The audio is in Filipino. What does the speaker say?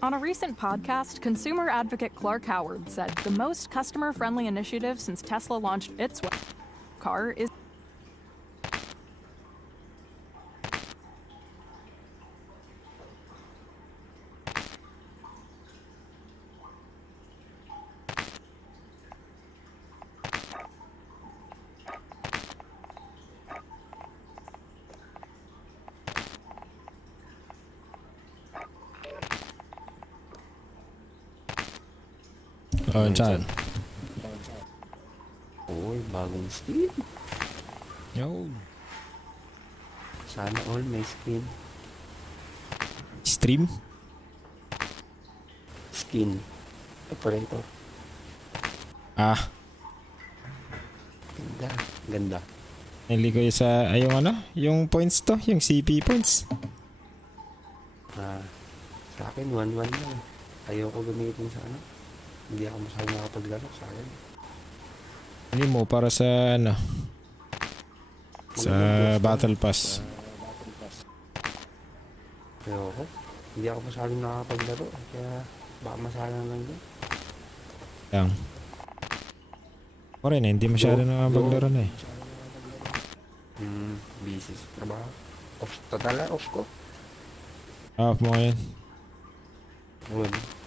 On a recent podcast, consumer advocate Clark Howard said the most customer-friendly initiative since Tesla launched its car is Oh, saan? Uy, bagong skin. Yo. Sana all may skin. Stream? Skin. Operator. Ah, Ganda. Ganda. naligo yung sa, yung ano? Yung points to? Yung CP points? Sa akin, 1-1 lang. Ayoko gamitin sa ano. Hindi ako masyadong nakapaglaro sa akin. Hindi mo para sa ano? Sa Battle Pass. Ayoko. Hindi ako masyadong nakapaglaro. Kaya baka masalang lang din. Lang. O rin, hindi masyado nakapaglaro na eh. Busy sa trabaho. Off, total off ko. Off mo ngayon. Yun.